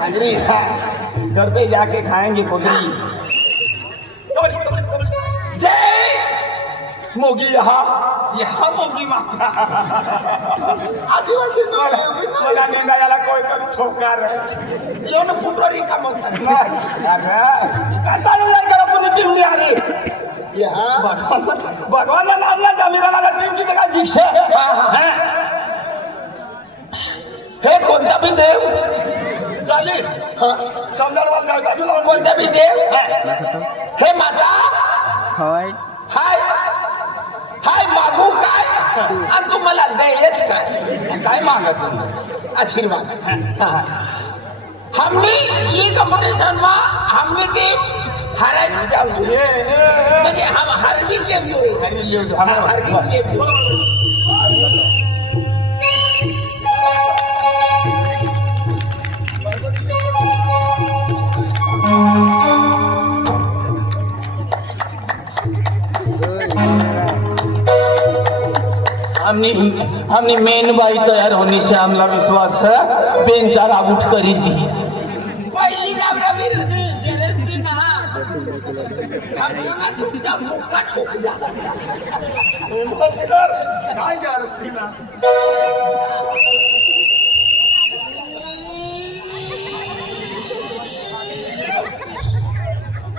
हांगरी घर पे जाके खाएंगे कबड्डी। जय मोगी यहाँ यहाँ मोगी माता आदिवासी मला निंदायाला कोई कमी ठोकार येऊन फुटोरी काम चिमणी आली भगवान नामला जमीराला टीमची काय भिक्षा हा? हे कोणता बी देव चालेल समजाडवाल जाऊ बाजूला कोणता बी देव हे. माता? होय. हाय. हाय मागू काय? आणि तुम्हाला द्यायच काय? काय मागत? आशीर्वाद. हमने ये कंपटीशन में हमने टीम हारायची जाऊ म्हणजे हम हारवी लेव हारवी लेव हमने हमने मेन बाई तैयार होने से हमला विश्वास है बेन चार आउट करी दी पहिली ना मुका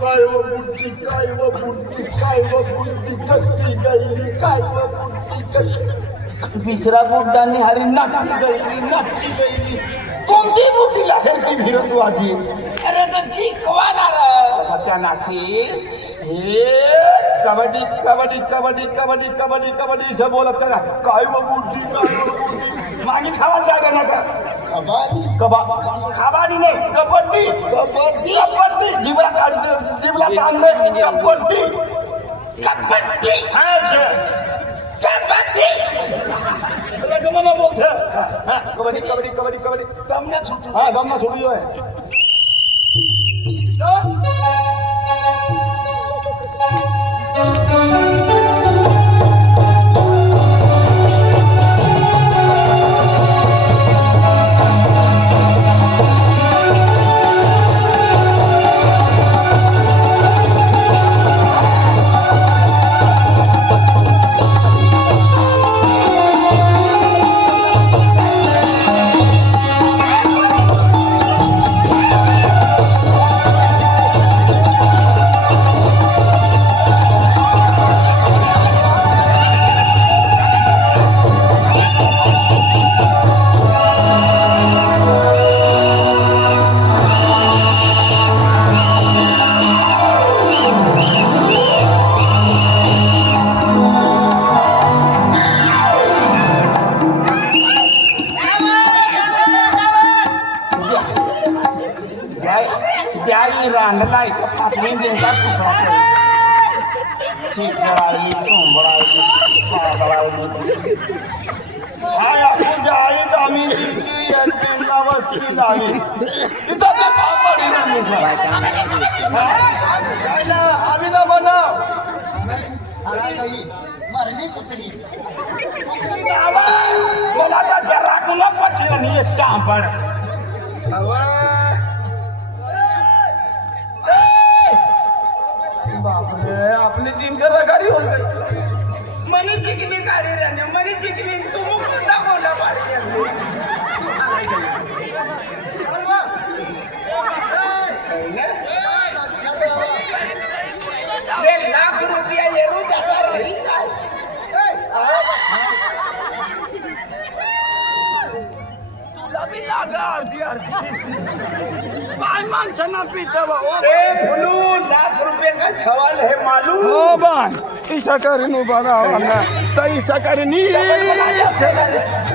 काय व बुद्धी काय व बुद्धी काय व बुद्धी कसली गैली काय व बुद्धी कसली दुसरा बुड्डाने हरी नाटकी गैली नाटकी गैली कोणती बुद्धी लागेल ती फिरत आधी? अरे तर जी कवाणार सत्या नाची हे कबड्डी कबड्डी कबड्डी कबड्डी कबड्डी कबड्डी से बोलत का काय व बुद्धी काय मागी खावा जागा ना का? कबड्डी कबा कबड्डी नाही कबड्डी. कबड्डी. कबड्डी. जीवला काढ जीवला बांधले कबड्डी. कबड्डी. हा कबड्डी लगे मला बोलते हा कबड्डी कबड्डी कबड्डी कबड्डी दमने सुटू हा दमना सुटू आहे त्याही रांडलाय फाटली दिवसात तुकडा शिकराई सोंबराई पागळाई हाय आपण आई आम्ही वस्ती लावी तिथं ते आम्ही ना मरली जरा नाही चांपड? बापरे आपली टीम जरा गाडी होऊन गई मनी जिंकली गाडी राहण्या मनी जिंकली. तू कोणता कोणता पाडी लाख रुपया येरू जाता रही काय ईसा करीन उभा राहा ना तर ईसा करीन एकली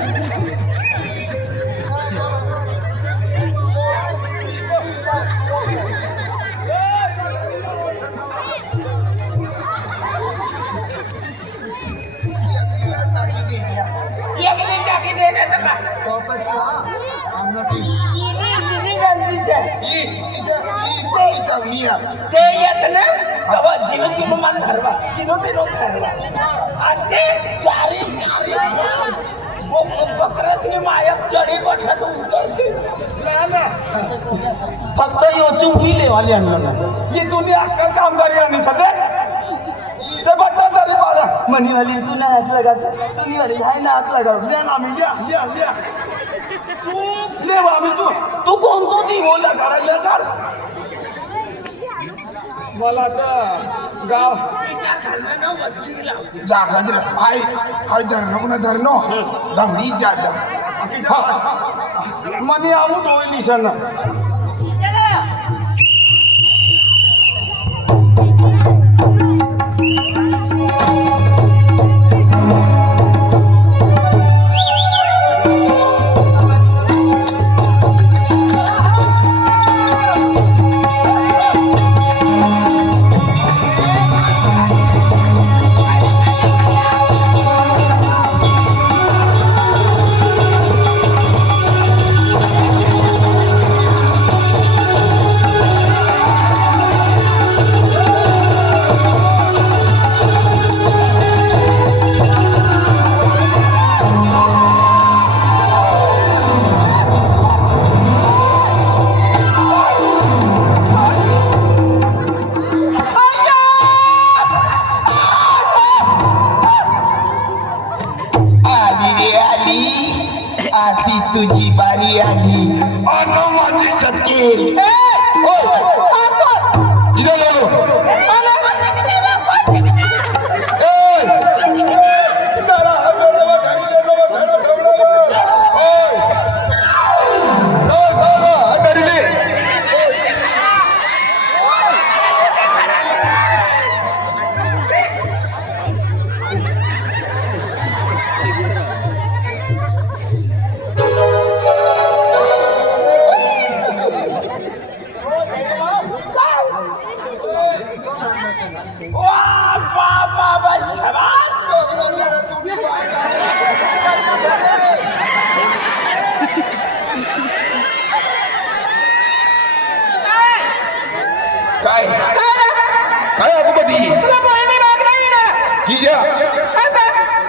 ते येत ना तेव्हा जिनो जिनो मान धरवा जिनो जिनो धरवा आणि ते चारी चारी बकरसनी मायक चढी बठत उचलते फक्त योची चुंबी लेवाली आणलं ही तुम्ही दुनिया अक्कल कामगारी आणि सगळे ते बट्टा झाले बारा मनीवाली तू नाही हात लगायचं तुम्ही वाली हाय ना हात लगाव लिया ना मी तू तू तू कोणतो ती बोला काढ मला तर गाव जागा दिला हाय हाय धरणं पुन्हा धरणं. दमडी जा जा. मनी आमूच होईल निशाणा.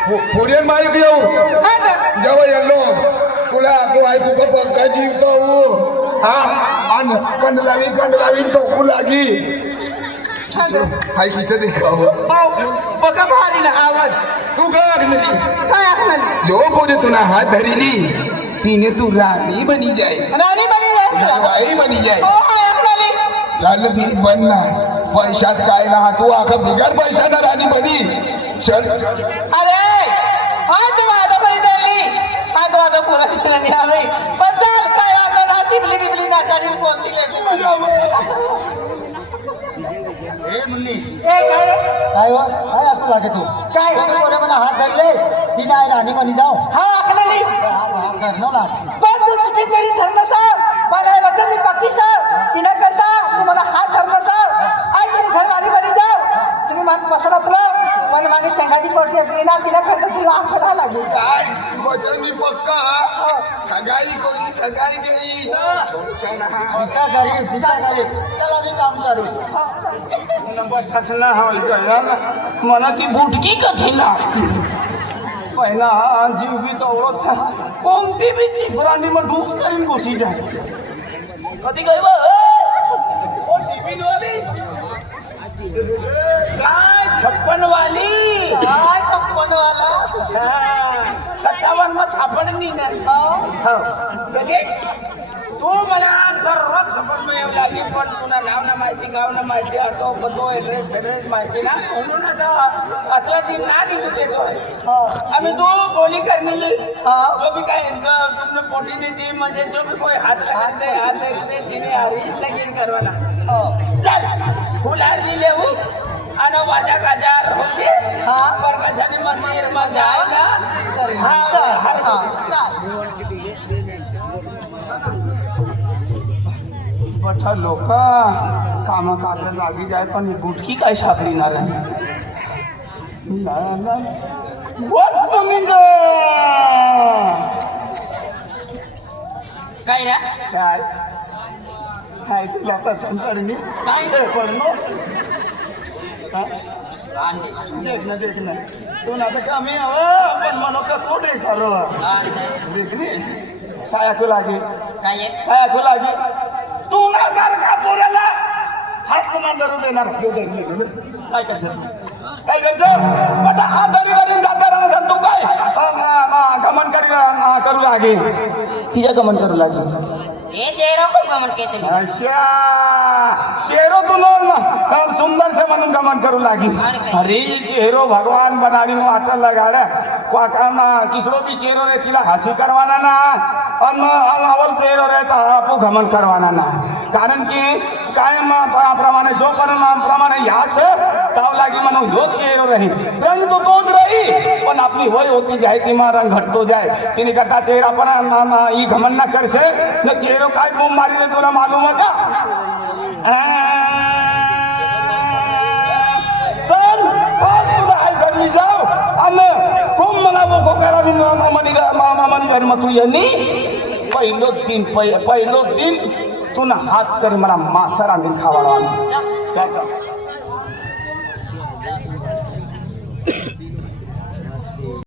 फोडियन माहिती येऊ जेव्हा येलो तुला तू आहे तुका पंकाची पाहू हा आणि कंडलावी कंडलावी टोकू लागी हाय किचं देखावं बघा भारी ना आवाज तू काय अगनली काय असणार जो कोणी तुला हात धरिली तिने तू राणी बनी जाय राणी बनी जायचं बाई बनी जाय हो हाय आपल्याली चल ती बनला पैशात काय ना तू आखा बिगर पैशाचा राणी बनी चल अरे तू माझा पुरा नाही आम्ही पण चल काय आपलं ना टिपली टिपली नाचाडी कोणती ए मुन्नी. ए काय? काय हो? काय असं लागे तू काय कोणी मला हात धरले. ती नाही राणी म्हणी जाऊ हा अकलेली धरणं ना. पण तू चुकी करी धरणं सर. मला वचन दी पक्की सर. तिने करता तुम्हाला हात धरणं सर. आई तुम्ही घरवाली बनी जाऊ तुम्ही मान बसत असलं पण मागे संघाची पडली असली ना तिला करता तुला आठवडा लागेल काय वचन मी पक्का ठगाई कोणी ठगाई गेली? करी चला मी काम करू नंबर ससना हा मला ती बुटकी कथीला. पहिला जीव बी तेवढंच. कोणती बी चिपराणी मग डूब करीन घुसी जाय कधी काय बा? काय छप्पन वाली काय संपवणवाला सत्तावन्न मग सापडली नाही हो तू मला दररोज सफर येऊ लागली पण तुला नाव ना माहिती गाव ना माहिती असो बसो ऍड्रेस ऍड्रेस माहिती ना म्हणून आता असला ती ना दिली देतोय आम्ही तो बोली करनेली जो भी काय तुमने पोटी नहीं म्हणजे जो भी कोई हात लगाते हाथ दे तिने हरी लगीन करवाना चल फुलारी लेऊ आणि वाजा काजार होते पर कशाने मंदिर मग जायला हा हर बठा लोक. काम कार्य जागी जाय पण गुटकी काय सापडणार काय रे? काय? काय तुला पसंत पडली? काय? पडलो? तू ना कमी पण म्हणू का कुठे सर्व काय ऐकू लागे काय काय लागे तू ना जर का पोराला हात पुन्हा धरू देणार काय करशील काय करशील बटा हात धरी धरून जाता तू काय गमन करी करू लागे तिच्या गमन करू लागे हे चेहरा खूप गमन केते चेहरा अच्छा चेहरो सुंदर से मन गमन करू लागी अरे चेहरो भगवान बनानी नो आता लगाड़ा क्वाकाना किसरो भी चेहरो रे तिला हंसी करवाना ना और न अवल चेहरो रे तो आपको गमन करवाना ना कारण की कायम प्रमाणे जो पण प्रमाणे याच ताव लागी म्हणून जो चेहरो रही रंग तो तोच रही पण आपली होय होती जाय ती मग रंग घटतो जाय तिने करता चेहरा पण न- न- ही घमन न करसे न चेहरो काय बोंब मारी रे तुला मालूम आहे खूप मला बोको करा मामानी मामानी घरी मग तू यांनी पहिलो दिन पहि- पहिलो दिन तू ना